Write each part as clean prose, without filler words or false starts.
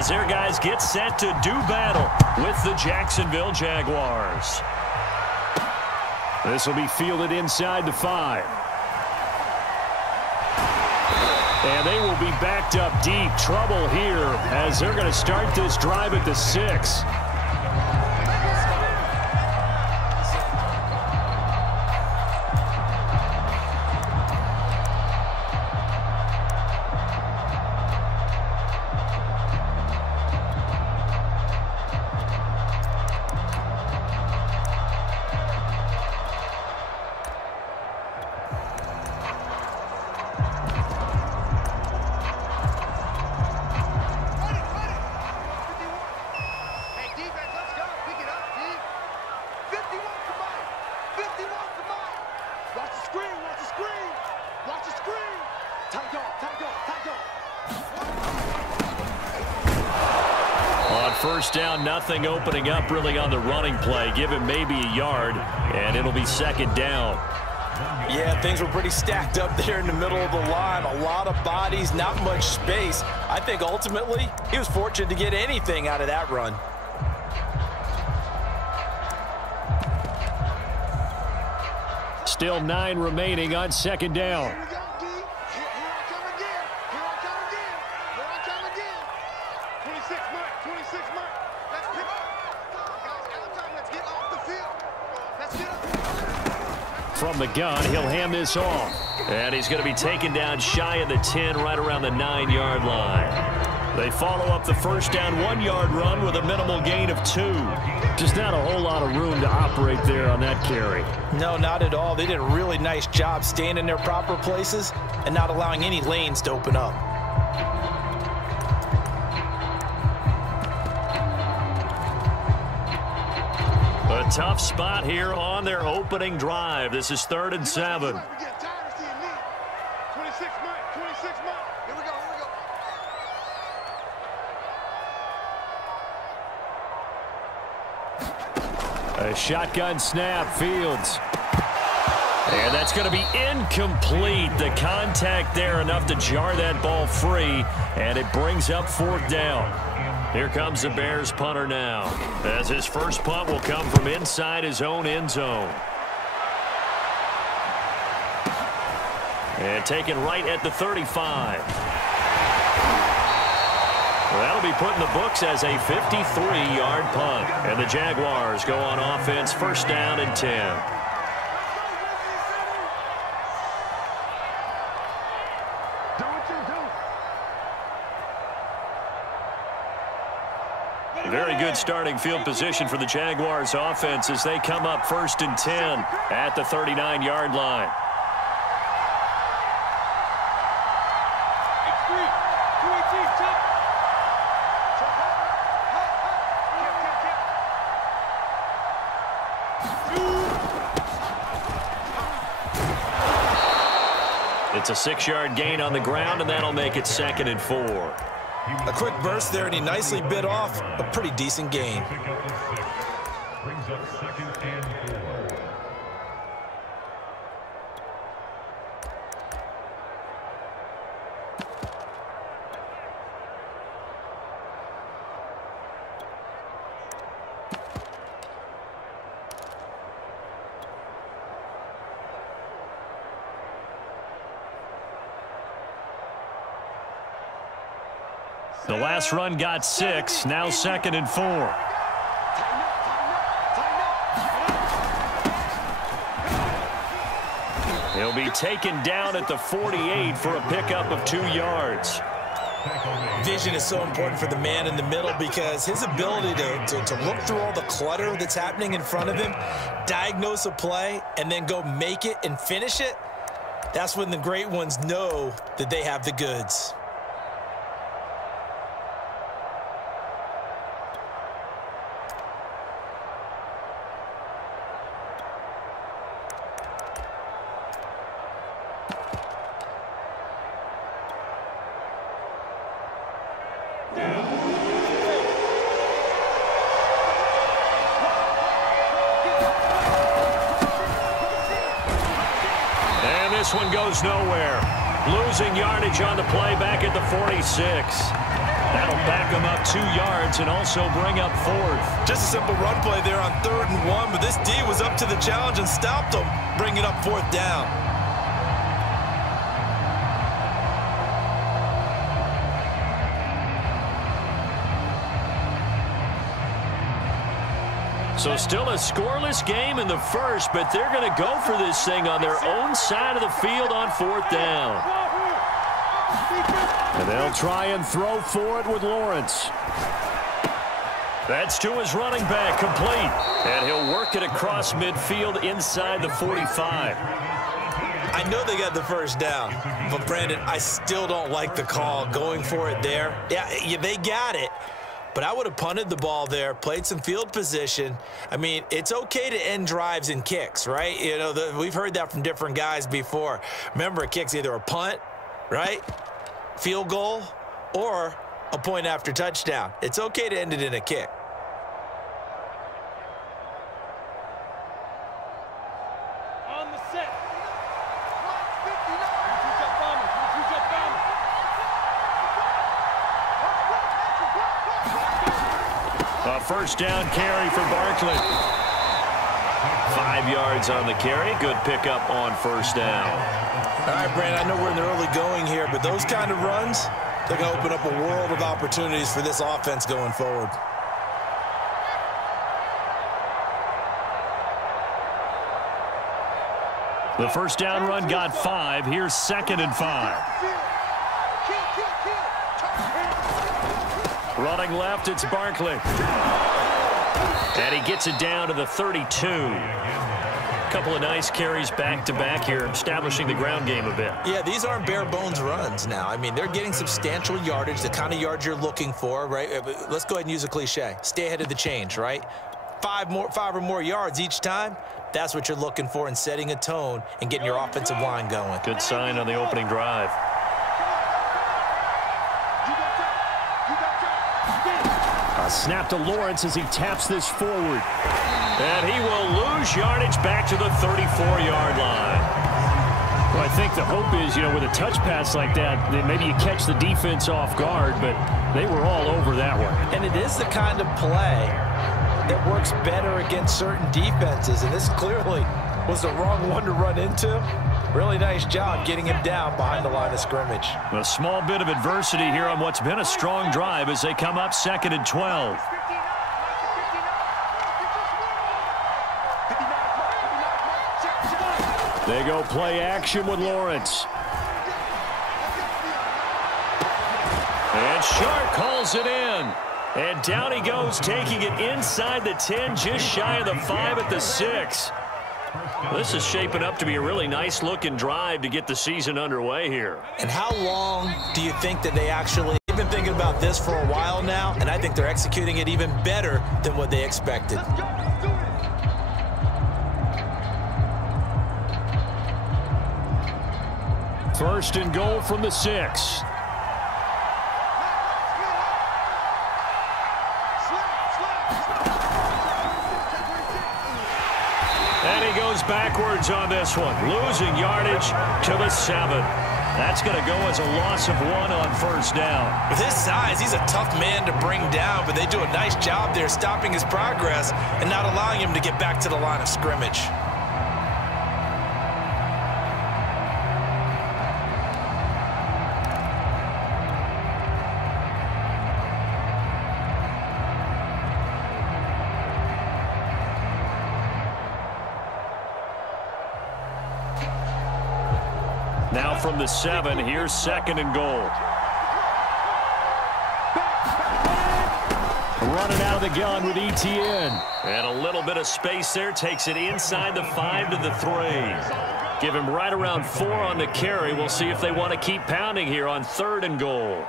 as their guys get set to do battle with the Jacksonville Jaguars. This will be fielded inside the 5. And they will be backed up deep. Trouble here as they're going to start this drive at the 6. First down, nothing opening up really on the running play. Give him maybe a yard, and it'll be second down. Yeah, things were pretty stacked up there in the middle of the line. A lot of bodies, not much space. I think ultimately he was fortunate to get anything out of that run. Still 9 remaining on second down. From the gun, he'll hand this off. And he's going to be taken down shy of the 10, right around the 9-yard line. They follow up the first down 1-yard run with a minimal gain of 2. Just not a whole lot of room to operate there on that carry. No, not at all. They did a really nice job staying in their proper places and not allowing any lanes to open up. A tough spot here on their opening drive. This is 3rd and 7. A shotgun snap, Fields. And that's going to be incomplete. The contact there enough to jar that ball free, and it brings up 4th down. Here comes the Bears punter now, as his first punt will come from inside his own end zone. And taken right at the 35. Well, that'll be put in the books as a 53-yard punt. And the Jaguars go on offense, first down and 10. Very good starting field position for the Jaguars offense as they come up 1st and 10 at the 39-yard line. It's a 6-yard gain on the ground, and that'll make it 2nd and 4. A quick burst there, and he nicely bit off a pretty decent gain. Brings up 2nd and 4. The last run got 6, now 2nd and 4. He'll be taken down at the 48 for a pickup of 2 yards. Vision is so important for the man in the middle because his ability to look through all the clutter that's happening in front of him, diagnose a play, and then go make it and finish it, that's when the great ones know that they have the goods. This one goes nowhere. Losing yardage on the play back at the 46. That'll back him up 2 yards and also bring up 4th. Just a simple run play there on 3rd and 1, but this D was up to the challenge and stopped him, bringing up 4th down. So still a scoreless game in the first, but they're going to go for this thing on their own side of the field on 4th down. And they'll try and throw for it with Lawrence. That's to his running back, complete. And he'll work it across midfield inside the 45. I know they got the first down, but Brandon, I still don't like the call going for it there. Yeah, they got it. But I would have punted the ball there, played some field position. I mean, it's okay to end drives and kicks, right? You know, we've heard that from different guys before. Remember, a kick's either a punt, right, field goal, or a point after touchdown. It's okay to end it in a kick. On the set. A first down carry for Barkley. 5 yards on the carry. Good pickup on first down. All right, Brandon, I know we're in the early going here, but those kind of runs, they're going to open up a world of opportunities for this offense going forward. The first down run got 5. Here's 2nd and 5. Running left, it's Barkley. And he gets it down to the 32. A couple of nice carries back-to-back here, establishing the ground game a bit. Yeah, these aren't bare-bones runs now. I mean, they're getting substantial yardage, the kind of yards you're looking for, right? Let's go ahead and use a cliche. Stay ahead of the change, right? 5 or more yards each time. That's what you're looking for in setting a tone and getting your offensive line going. Good sign on the opening drive. A snap to Lawrence as he taps this forward. And he will lose yardage back to the 34-yard line. Well, I think the hope is, you know, with a touch pass like that, that maybe you catch the defense off guard, but they were all over that one. And it is the kind of play that works better against certain defenses, and this clearly was the wrong one to run into. Really nice job getting him down behind the line of scrimmage. A small bit of adversity here on what's been a strong drive as they come up 2nd and 12. They go play action with Lawrence. And Sharp calls it in. And down he goes, taking it inside the 10, just shy of the 5 at the 6. This is shaping up to be a really nice-looking drive to get the season underway here. And how long do you think that they actually have been thinking about this for a while now? And I think they're executing it even better than what they expected. First and goal from the 6. And he goes backwards on this one, losing yardage to the 7. That's going to go as a loss of 1 on first down. With his size, he's a tough man to bring down, but they do a nice job there stopping his progress and not allowing him to get back to the line of scrimmage. Now from the 7, here's 2nd and goal. Running out of the gun with Etienne. And a little bit of space there, takes it inside the 5 to the 3. Give him right around 4 on the carry. We'll see if they want to keep pounding here on 3rd and goal.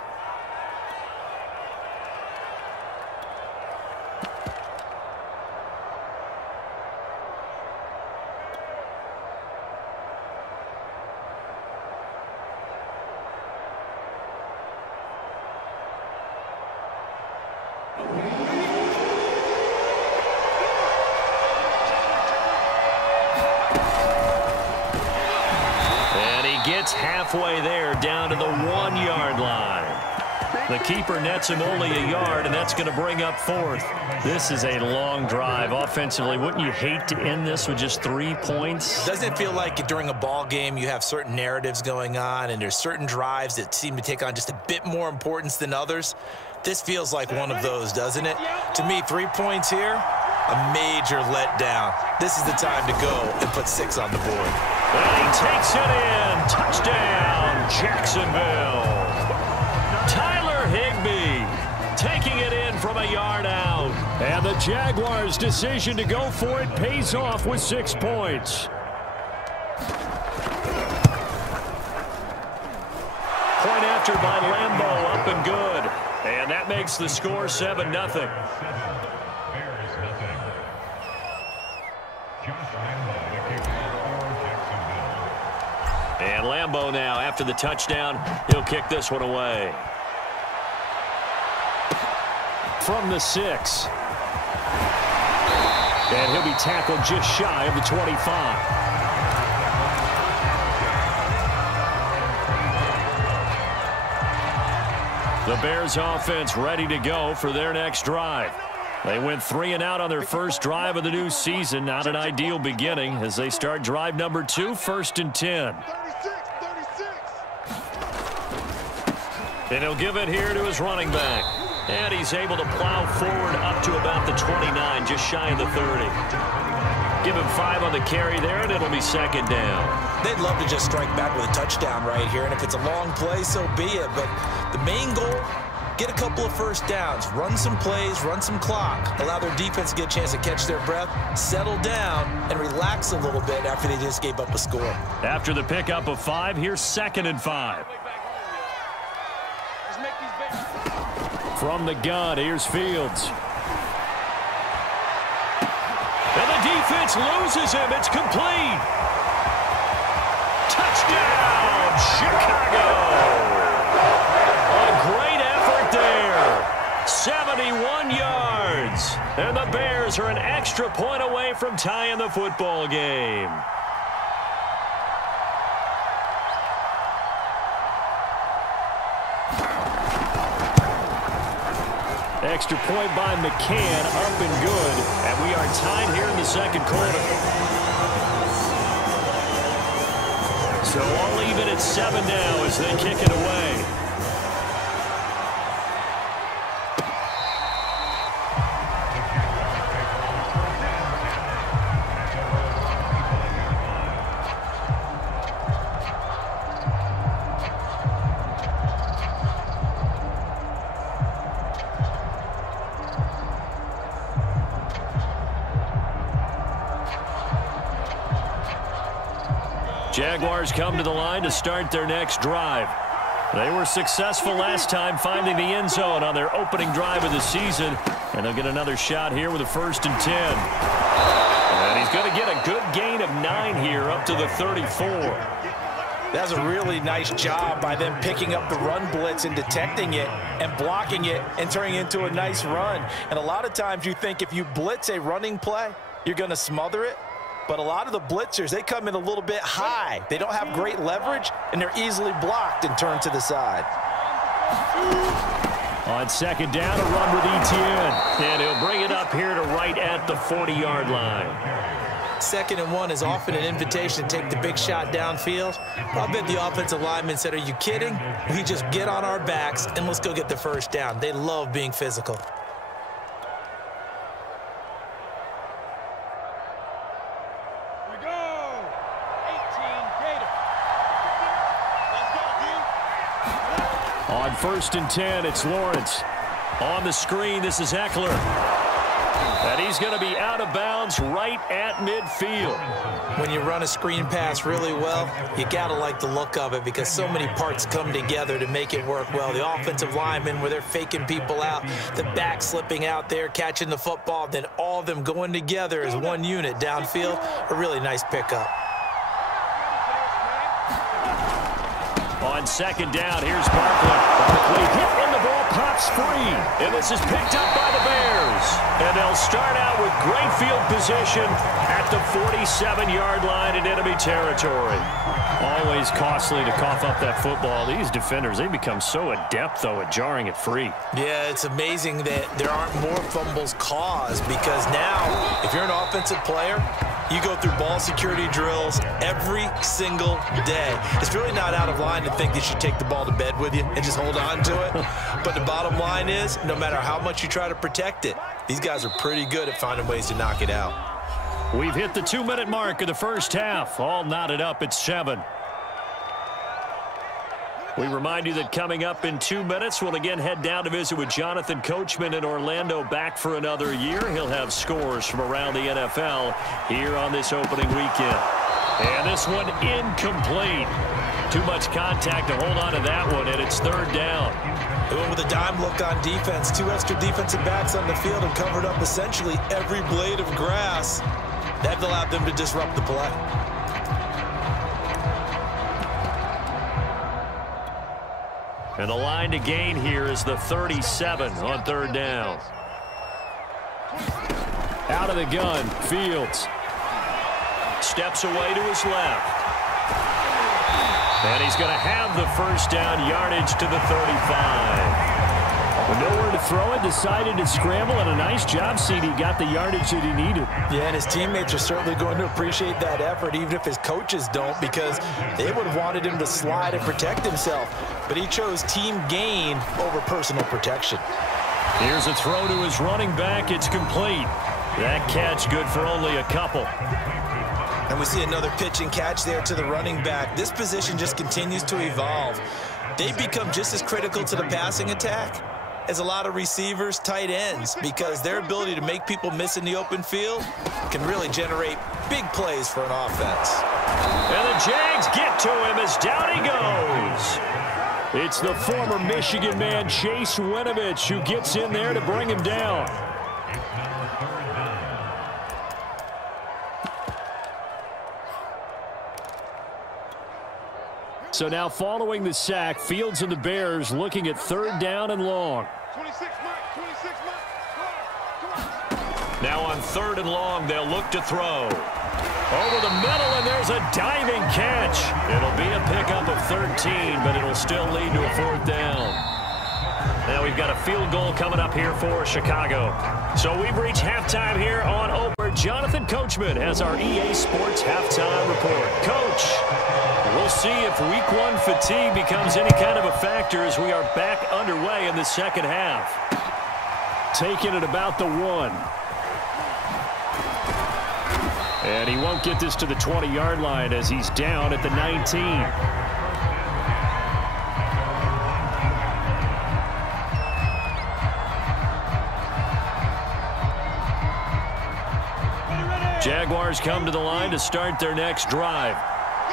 Gets halfway there, down to the 1-yard line. The keeper nets him only a yard, and that's going to bring up fourth. This is a long drive offensively. Wouldn't you hate to end this with just 3 points? Doesn't it feel like during a ball game you have certain narratives going on, and there's certain drives that seem to take on just a bit more importance than others? This feels like one of those, doesn't it? To me, 3 points here, a major letdown. This is the time to go and put 6 on the board. And he takes it in. Touchdown, Jacksonville. Tyler Higbee taking it in from a yard out. And the Jaguars' decision to go for it pays off with 6 points. Point after by Lambeau, up and good. And that makes the score 7-0. And Lambeau now, after the touchdown, he'll kick this one away. From the 6. And he'll be tackled just shy of the 25. The Bears offense ready to go for their next drive. They went 3 and out on their first drive of the new season. Not an ideal beginning as they start drive number 2, 1st and 10. And he'll give it here to his running back. And he's able to plow forward up to about the 29, just shy of the 30. Give him 5 on the carry there, and it'll be 2nd down. They'd love to just strike back with a touchdown right here, and if it's a long play, so be it. But the main goal, get a couple of first downs, run some plays, run some clock, allow their defense to get a chance to catch their breath, settle down, and relax a little bit after they just gave up a score. After the pickup of 5, here's 2nd and 5. From the gun, here's Fields. And the defense loses him. It's complete. Touchdown, Chicago. A great effort there. 71 yards. And the Bears are an extra point away from tying the football game. Extra point by McCann, up and good. And we are tied here in the 2nd quarter. So all even at 7 now as they kick it away. Jaguars come to the line to start their next drive. They were successful last time finding the end zone on their opening drive of the season. And they'll get another shot here with a 1st and 10. And he's going to get a good gain of 9 here up to the 34. That's a really nice job by them picking up the run blitz and detecting it and blocking it and turning it into a nice run. And a lot of times you think if you blitz a running play, you're going to smother it. But a lot of the blitzers, they come in a little bit high. They don't have great leverage, and they're easily blocked and turned to the side. On 2nd down, a run with Etienne. And he'll bring it up here to right at the 40-yard line. 2nd and 1 is often an invitation to take the big shot downfield. I bet the offensive lineman said, are you kidding? We just get on our backs, and let's go get the 1st down. They love being physical. On 1st and 10, it's Lawrence. On the screen, this is Eckler. And he's going to be out of bounds right at midfield. When you run a screen pass really well, you got to like the look of it because so many parts come together to make it work well. The offensive linemen, where they're faking people out, the back slipping out there, catching the football, then all of them going together as one unit downfield. A really nice pickup. On 2nd down, here's Barkley. Barkley hit and the ball pops free. And this is picked up by the Bears. And they'll They'll start out with great field position at the 47-yard line in enemy territory. Always costly to cough up that football. These defenders, they become so adept, though, at jarring it free. Yeah, it's amazing that there aren't more fumbles caused, because now, if you're an offensive player, you go through ball security drills every single day. It's really not out of line to think that you should take the ball to bed with you and just hold on to it. But the bottom line is, no matter how much you try to protect it, these guys are pretty good at finding ways to knock it out. We've hit the 2-minute mark of the first half. All knotted up at 7. We remind you that coming up in 2 minutes, we'll again head down to visit with Jonathan Coachman in Orlando, back for another year. He'll have scores from around the NFL here on this opening weekend. And this one incomplete. Too much contact to hold on to that one, and it's 3rd down. They went with a dime look on defense. 2 extra defensive backs on the field and covered up essentially every blade of grass. That allowed them to disrupt the play. And the line to gain here is the 37 on 3rd down. Out of the gun, Fields. Steps away to his left. And he's going to have the first down, yardage to the 35. With nowhere to throw it, decided to scramble, and a nice job, CD. Got the yardage that he needed. Yeah, and his teammates are certainly going to appreciate that effort, even if his coaches don't, because they would have wanted him to slide and protect himself. But he chose team gain over personal protection. Here's a throw to his running back. It's complete. That catch good for only a couple. And we see another pitch and catch there to the running back. This position just continues to evolve. They become just as critical to the passing attack as a lot of receivers, tight ends, because their ability to make people miss in the open field can really generate big plays for an offense. And the Jags get to him as down he goes. It's the former Michigan man, Chase Winovich, who gets in there to bring him down. So now following the sack, Fields and the Bears looking at 3rd down and long. 26 mark. Now on 3rd and long, they'll look to throw. Over the middle, and there's a diving catch. It'll be a pickup of 13, but it'll still lead to a 4th down. Now we've got a field goal coming up here for Chicago. So we've reached halftime here on Oprah. Jonathan Coachman has our EA Sports halftime report. Coach, we'll see if Week 1 fatigue becomes any kind of a factor as we are back underway in the second half. Taking it about the 1. And he won't get this to the 20-yard line as he's down at the 19. Jaguars come to the line to start their next drive.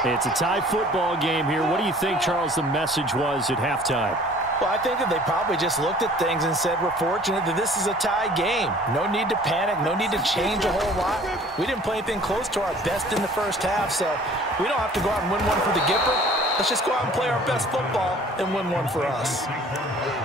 It's a tie football game here. What do you think, Charles, the message was at halftime? Well, I think that they probably just looked at things and said, we're fortunate that this is a tie game. No need to panic. No need to change a whole lot. We didn't play anything close to our best in the first half, so we don't have to go out and win one for the Gipper. Let's just go out and play our best football and win one for us.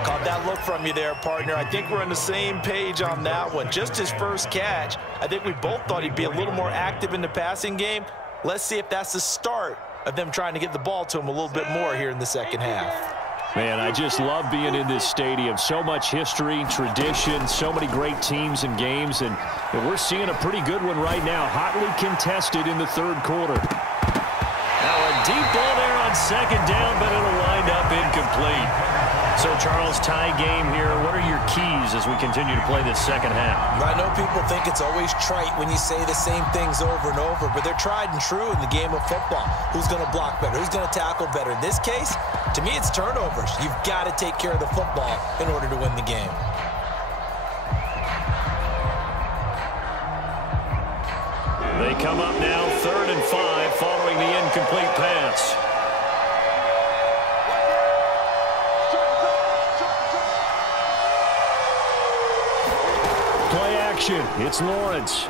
Caught that look from you there, partner. I think we're on the same page on that one. Just his first catch, I think we both thought he'd be a little more active in the passing game. Let's see if that's the start of them trying to get the ball to him a little bit more here in the second half. Man, I just love being in this stadium. So much history, tradition, so many great teams and games, and we're seeing a pretty good one right now, hotly contested in the 3rd quarter. Now a deep ball there on 2nd down, but it'll wind up incomplete. So, Charles, tie game here. What are your keys as we continue to play this second half? I know people think it's always trite when you say the same things over and over, but they're tried and true in the game of football. Who's going to block better? Who's going to tackle better? In this case, to me, it's turnovers. You've got to take care of the football in order to win the game. They come up now 3rd and 5 following the incomplete pass. Play action. It's Lawrence.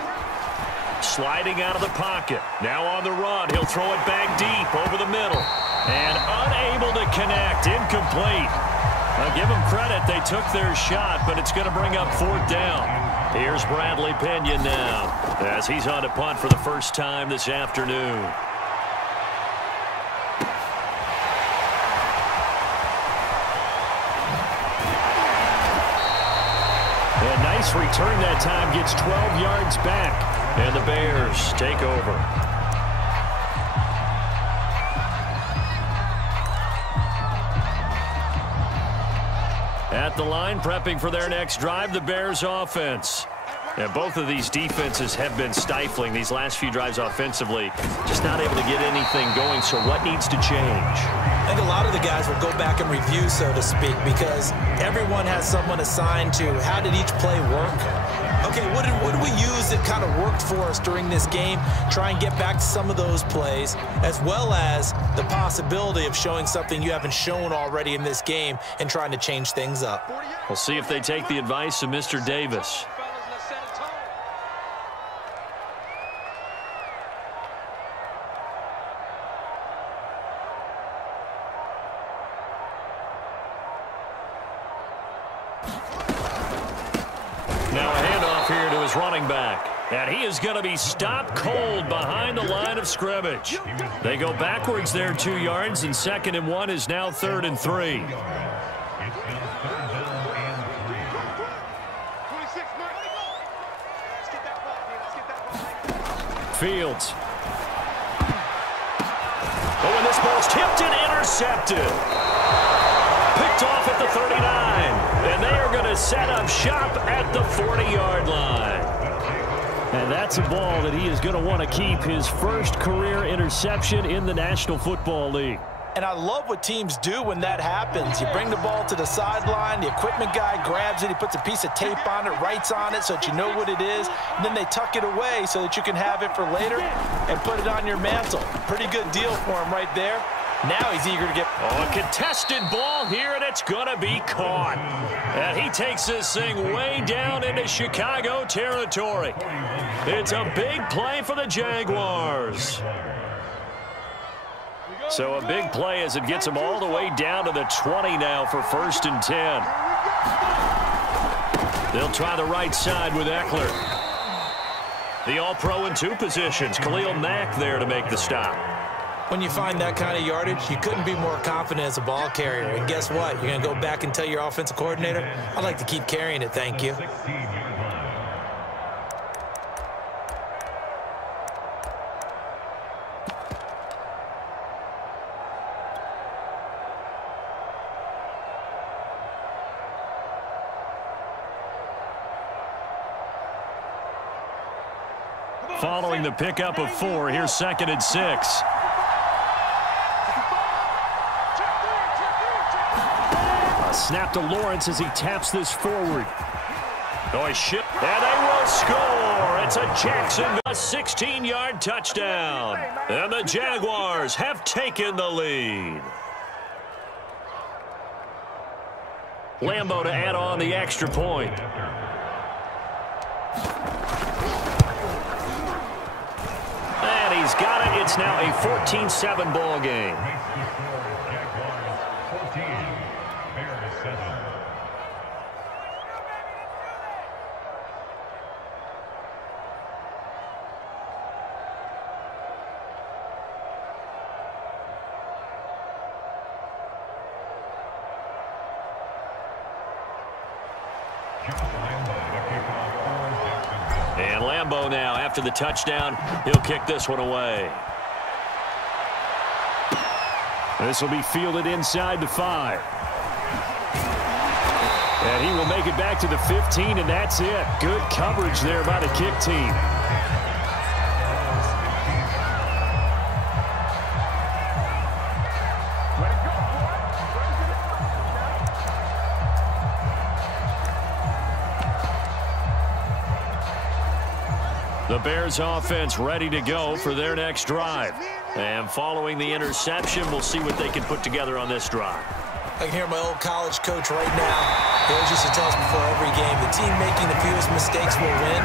Sliding out of the pocket. Now on the run. He'll throw it back deep over the middle. And unable to connect. Incomplete. I'll give them credit. They took their shot, but it's going to bring up 4th down. Here's Bradley Pinion now as he's on to punt for the first time this afternoon. A nice return that time, gets 12 yards back, and the Bears take over. At the line, prepping for their next drive, the Bears offense. And both of these defenses have been stifling these last few drives offensively. Just not able to get anything going, so what needs to change? I think a lot of the guys will go back and review, so to speak, because everyone has someone assigned to how did each play work. Okay, what did we use that kind of worked for us during this game? Try and get back to some of those plays, as well as the possibility of showing something you haven't shown already in this game and trying to change things up. We'll see if they take the advice of Mr. Davis. Now a handoff here to his running back. And he is going to be stopped cold behind the line of scrimmage. They go backwards there 2 yards, and 2nd and 1 is now 3rd and 3. Fields. Oh, and this ball's tipped and intercepted. Picked off at the 39. And they are going to set up shop at the 40-yard line. And that's a ball that he is going to want to keep, his first career interception in the National Football League. And I love what teams do when that happens. You bring the ball to the sideline, the equipment guy grabs it, he puts a piece of tape on it, writes on it so that you know what it is, and then they tuck it away so that you can have it for later and put it on your mantle. Pretty good deal for him right there. Now he's eager to get... Oh, a contested ball here, and it's going to be caught. And he takes this thing way down into Chicago territory. It's a big play for the Jaguars. So a big play as it gets them all the way down to the 20 now for 1st and 10. They'll try the right side with Eckler. The All-Pro in 2 positions. Khalil Mack there to make the stop. When you find that kind of yardage, you couldn't be more confident as a ball carrier. And guess what? You're going to go back and tell your offensive coordinator, I'd like to keep carrying it, thank you. Following the pickup of 4, here's 2nd and 6. A snap to Lawrence as he taps this forward. Oh, he shit. And they will score. It's a Jacksonville 16-yard touchdown. And the Jaguars have taken the lead. Lambeau to add on the extra point. And he's got it. It's now a 14-7 ball game. And Lambeau now, after the touchdown, he'll kick this one away. This will be fielded inside the 5. And he will make it back to the 15, and that's it. Good coverage there by the kick team. The Bears offense ready to go for their next drive. And following the interception, we'll see what they can put together on this drive. I can hear my old college coach right now. He always used to tell us before every game, the team making the fewest mistakes will win.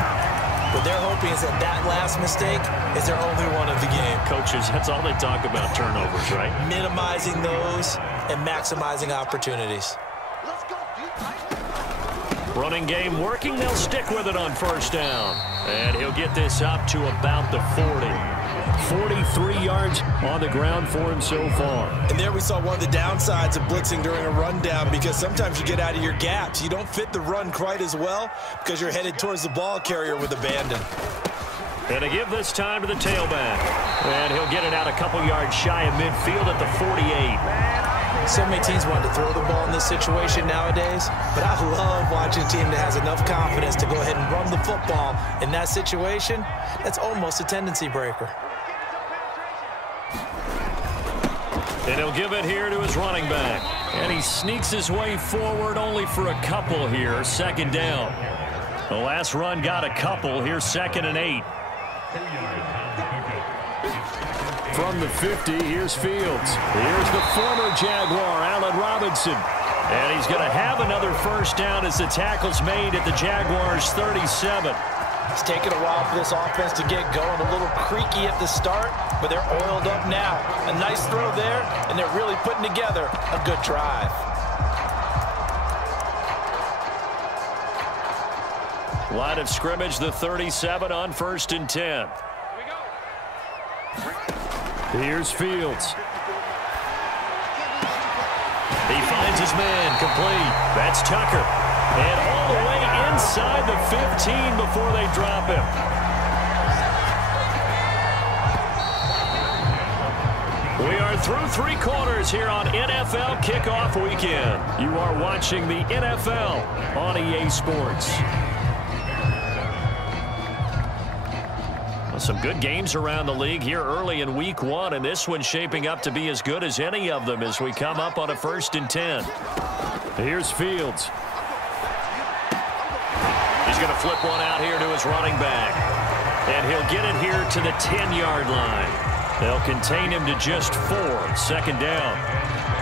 What they're hoping is that that last mistake is their only one of the game. Coaches, that's all they talk about, turnovers, right? Minimizing those and maximizing opportunities. Running game working. They'll stick with it on first down. And he'll get this up to about the 40. 43 yards on the ground for him so far. And there we saw one of the downsides of blitzing during a rundown, because sometimes you get out of your gaps. You don't fit the run quite as well because you're headed towards the ball carrier with abandon. And to give this time to the tailback. And he'll get it out a couple yards shy of midfield at the 48. So many teams want to throw the ball in this situation nowadays, but I love watching a team that has enough confidence to go ahead and run the football in that situation. That's almost a tendency breaker. And he'll give it here to his running back. And he sneaks his way forward only for a couple here. Second down. The last run got a couple. Here's 2nd and 8. From the 50, here's Fields. Here's the former Jaguar, Allen Robinson. And he's going to have another first down as the tackle's made at the Jaguars' 37. It's taken a while for this offense to get going. A little creaky at the start, but they're oiled up now. A nice throw there, and they're really putting together a good drive. Line of scrimmage, the 37 on 1st and 10. Here's Fields. He finds his man, complete. That's Tucker. And all the way inside the 15 before they drop him. We are through 3 quarters here on NFL Kickoff Weekend. You are watching the NFL on EA Sports. Some good games around the league here early in week 1, and this one's shaping up to be as good as any of them as we come up on a 1st and 10. Here's Fields. He's going to flip one out here to his running back. And he'll get it here to the 10-yard line. They'll contain him to just 4. 2nd down.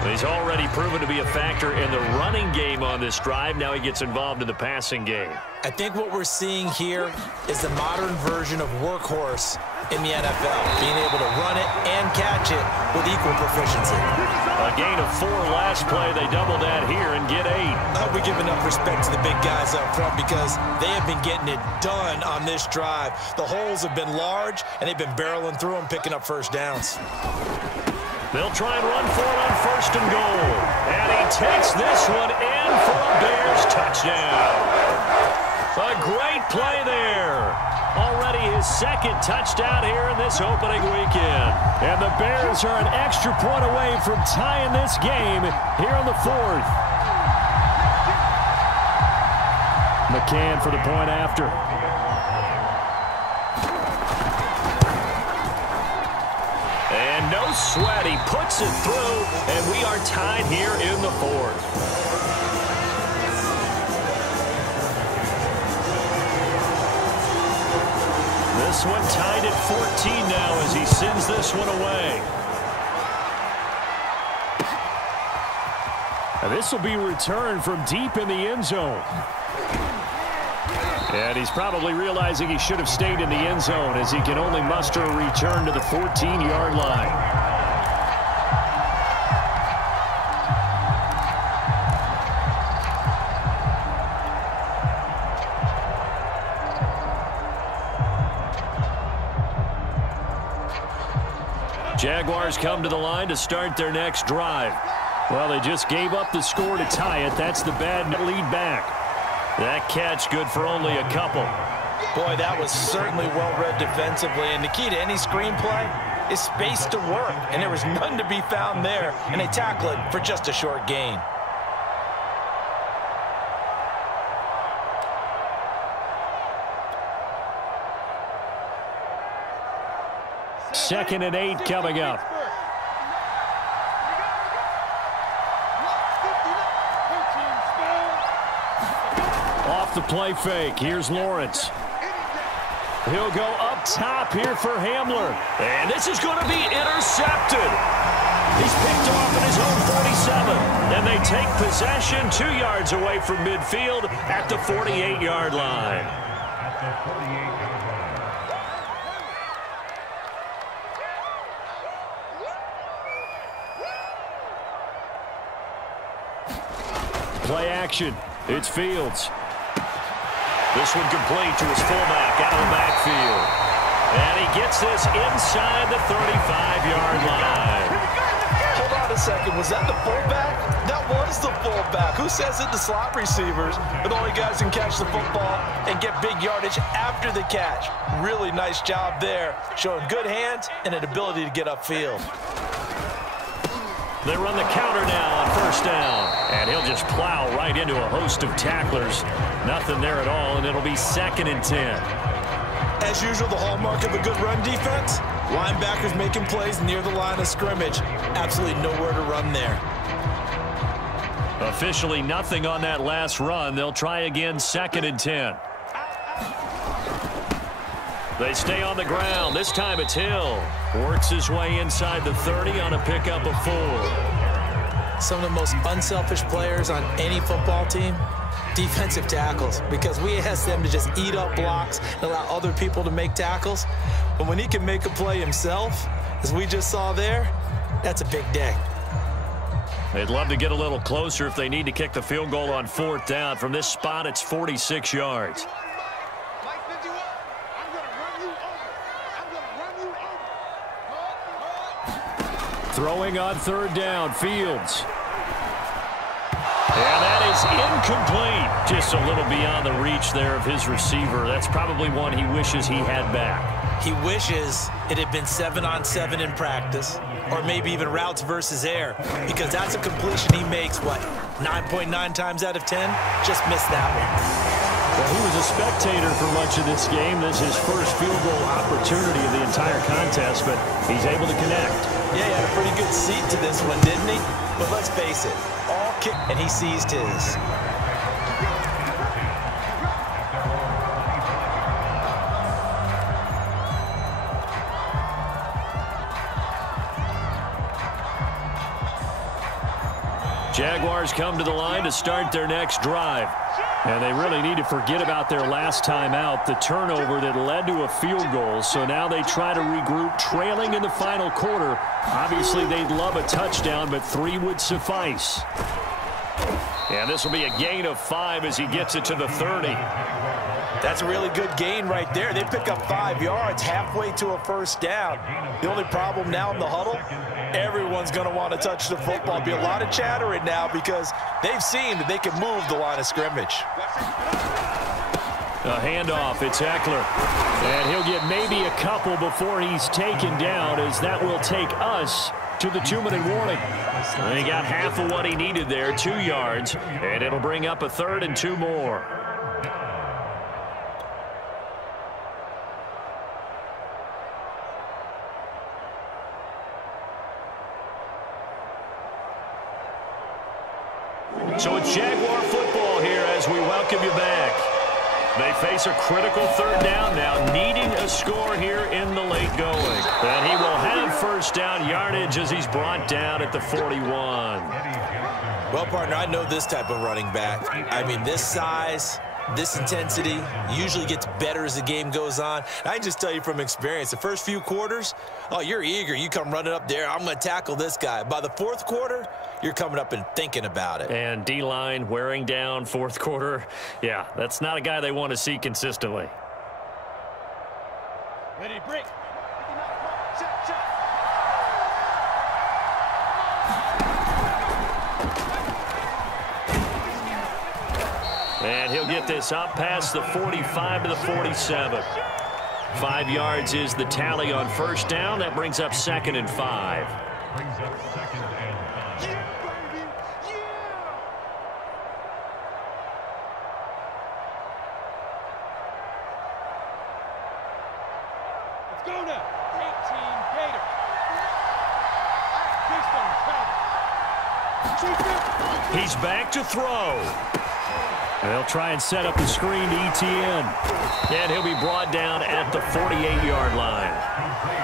He's already proven to be a factor in the running game on this drive. Now he gets involved in the passing game. I think what we're seeing here is the modern version of workhorse in the NFL, being able to run it and catch it with equal proficiency. A gain of 4 last play. They double that here and get 8. I hope we give enough respect to the big guys up front, because they have been getting it done on this drive. The holes have been large, and they've been barreling through them, picking up first downs. They'll try and run for it on 1st and goal. And he takes this one in for a Bears touchdown. A great play there. Already his 2nd touchdown here in this opening weekend. And the Bears are an extra point away from tying this game here in the 4th. McCann for the point after. And no sweat, he puts it through, and we are tied here in the 4th. This one tied at 14 now as he sends this one away. And this will be returned from deep in the end zone. And he's probably realizing he should have stayed in the end zone, as he can only muster a return to the 14-yard line. Jaguars come to the line to start their next drive. Well, they just gave up the score to tie it. That's the bad lead back. That catch good for only a couple. Boy, that was certainly well-read defensively. And the key to any screenplay is space to work. And there was none to be found there. And they tackle it for just a short gain. Second and 8 coming up. Off the play fake. Here's Lawrence. He'll go up top here for Hamler. And this is going to be intercepted. He's picked off at his own 47. And they take possession 2 yards away from midfield at the 48-yard line. Play action. It's Fields. This one complete to his fullback out of the backfield. And he gets this inside the 35-yard line. Hold on a second. Was that the fullback? That was the fullback. Who says it? The slot receivers are the only guys who can catch the football and get big yardage after the catch. Really nice job there, showing good hands and an ability to get upfield. They run the counter now on first down. And he'll just plow right into a host of tacklers. Nothing there at all, and it'll be 2nd and 10. As usual, the hallmark of a good run defense, linebackers making plays near the line of scrimmage. Absolutely nowhere to run there. Officially nothing on that last run. They'll try again, 2nd and 10. They stay on the ground. This time it's Hill. Works his way inside the 30 on a pickup of 4. Some of the most unselfish players on any football team, defensive tackles, because we ask them to just eat up blocks and allow other people to make tackles. But when he can make a play himself, as we just saw there, that's a big day. They'd love to get a little closer if they need to kick the field goal on 4th down. From this spot, it's 46 yards. Throwing on 3rd down, Fields. And that is incomplete. Just a little beyond the reach there of his receiver. That's probably one he wishes he had back. He wishes it had been 7-on-7 in practice, or maybe even routes versus air, because that's a completion he makes, what, 9.9 times out of 10? Just missed that one. Well, he was a spectator for much of this game. This is his first field goal opportunity of the entire contest, but he's able to connect. Yeah, he had a pretty good seat to this one, didn't he? But let's face it, all kick, and he seized his. Jaguars come to the line to start their next drive. And they really need to forget about their last time out, the turnover that led to a field goal. So now they try to regroup, trailing in the final quarter. Obviously, they'd love a touchdown, but 3 would suffice. And this will be a gain of 5 as he gets it to the 30. That's a really good gain right there. They pick up 5 yards halfway to a first down. The only problem now in the huddle, everyone's going to want to touch the football. Be a lot of chattering now because they've seen that they can move the line of scrimmage. A handoff, it's Eckler. And he'll get maybe a couple before he's taken down, as that will take us to the 2-minute warning. And he got half of what he needed there, 2 yards, and it'll bring up a 3rd and 2 more. So it's Jaguar football here as we welcome you back. They face a critical 3rd down now, needing a score here in the late going. And he will have first down yardage as he's brought down at the 41. Well, partner, I know this type of running back. I mean, this size, this intensity usually gets better as the game goes on. I can just tell you from experience, the first few quarters, oh, you're eager. You come running up there, I'm going to tackle this guy. By the 4th quarter, you're coming up and thinking about it. And D-line wearing down 4th quarter. Yeah, that's not a guy they want to see consistently. Ready, break. And he'll get this up past the 45 to the 47. 5 yards is the tally on first down. That brings up 2nd and 5. Brings up 2nd and 5. Let's go now. 18 Gator. Keystone, He's back to throw. They'll try and set up the screen to ETN. And he'll be brought down at the 48-yard line.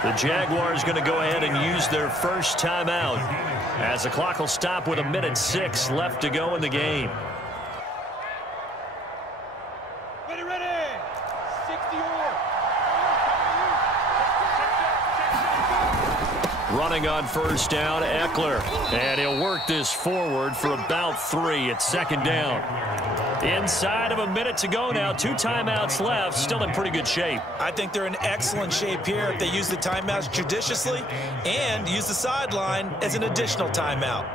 The Jaguars going to go ahead and use their first timeout as the clock will stop with 1:06 left to go in the game. ready, ready. 60 Running on first down, Eckler. And he'll work this forward for about 3 at 2nd down. Inside of a minute to go now. 2 timeouts left. Still in pretty good shape. I think they're in excellent shape here if they use the timeouts judiciously and use the sideline as an additional timeout.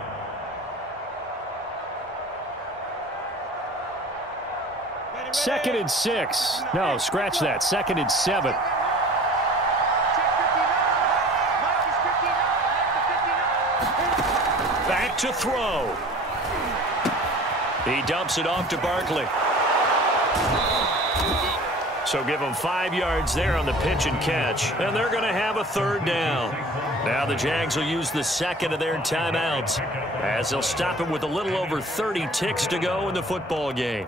Second and 6. No, scratch that. Second and 7. Back to throw. He dumps it off to Barkley. So give them 5 yards there on the pitch and catch. And they're going to have a 3rd down. Now the Jags will use the second of their timeouts as they'll stop it with a little over 30 ticks to go in the football game.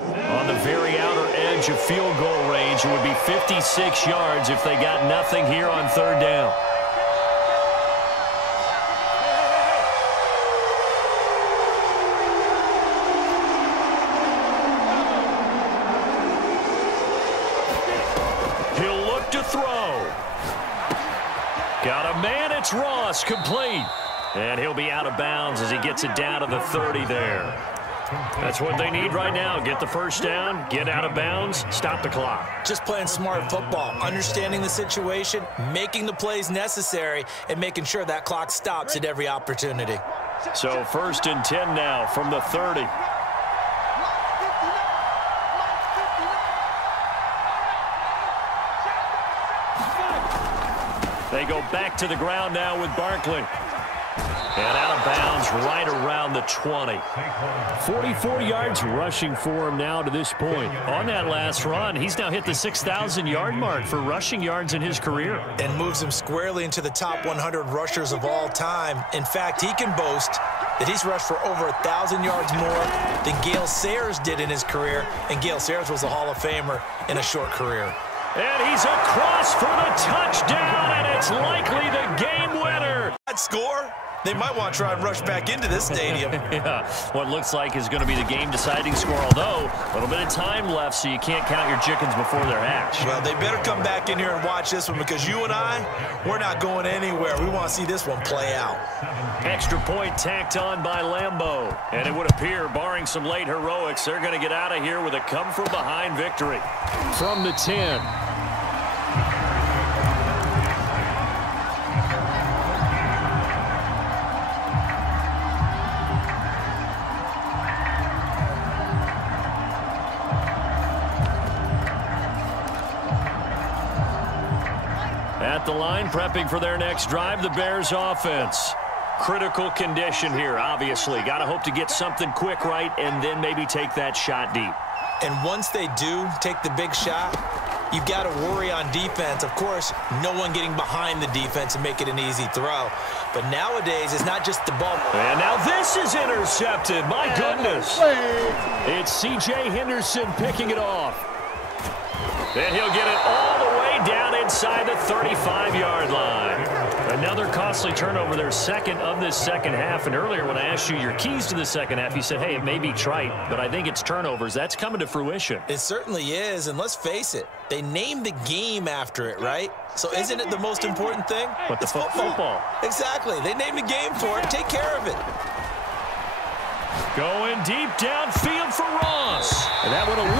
On the very outer edge of field goal range, it would be 56 yards if they got nothing here on 3rd down. He'll look to throw. Got a man, it's Ross, complete. And he'll be out of bounds as he gets it down to the 30 there. That's what they need right now. Get the 1st down, get out of bounds, stop the clock. Just playing smart football, understanding the situation, making the plays necessary, and making sure that clock stops at every opportunity. So 1st and 10 now from the 30. They go back to the ground now with Barkley. And out of bounds right around the 20. 44 yards rushing for him now to this point. On that last run, he's now hit the 6,000-yard mark for rushing yards in his career. And moves him squarely into the top 100 rushers of all time. In fact, he can boast that he's rushed for over 1,000 yards more than Gale Sayers did in his career. And Gale Sayers was a Hall of Famer in a short career. And he's across for the touchdown, and it's likely the game winner. That score? They might want to try and rush back into this stadium. Yeah, what looks like is going to be the game-deciding score, although a little bit of time left, so you can't count your chickens before they're hatched. Well, they better come back in here and watch this one because you and I, we're not going anywhere. We want to see this one play out. Extra point tacked on by Lambeau. And it would appear, barring some late heroics, they're going to get out of here with a come-from-behind victory. From the 10. At the line, prepping for their next drive, the Bears offense. Critical condition here, obviously. Got to hope to get something quick right and then maybe take that shot deep. And once they do take the big shot, you've got to worry on defense. Of course, no one getting behind the defense and make it an easy throw. But nowadays, it's not just the ball. And now this is intercepted. My goodness. It's C.J. Henderson picking it off. And he'll get it all the way down inside the 35-yard line. Another costly turnover, their second of this second half. And earlier when I asked you your keys to the second half, you said, hey, it may be trite, but I think it's turnovers. That's coming to fruition. It certainly is, and let's face it, they named the game after it, right? So isn't it the most important thing? But it's football. Exactly. They named a game for it. Take care of it. Going deep downfield for Ross. And that one a